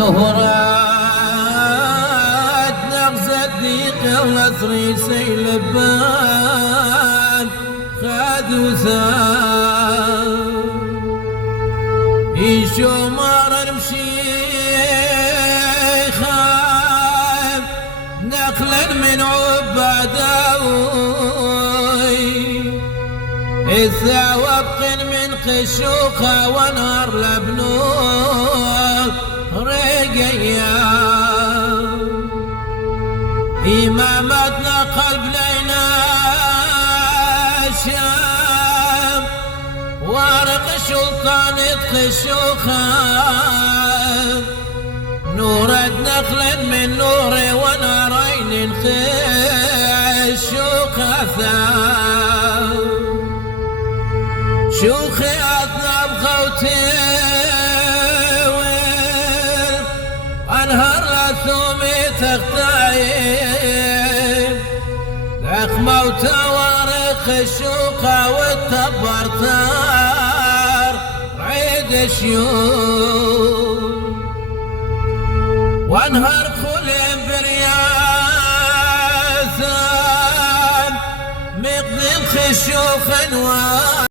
نهرات نغزة ديق الأثري سيلبان خاذ وثان يشو مار المشيخة نقلا من عباداوي إذا وبق من قشوخة ونار لبنوه رقيا إمامتنا قلب لينا شام وارق سلطان قشوخة نورد نخلا من نور ونارين خشوخة ثام شوخي أطنب خوتي وانهر لثومي تغتايم لخمة وتوارق الشوقة والتبر تار عيد شيوخ وانهر خلين برياثان مقضي الخشوخ انوار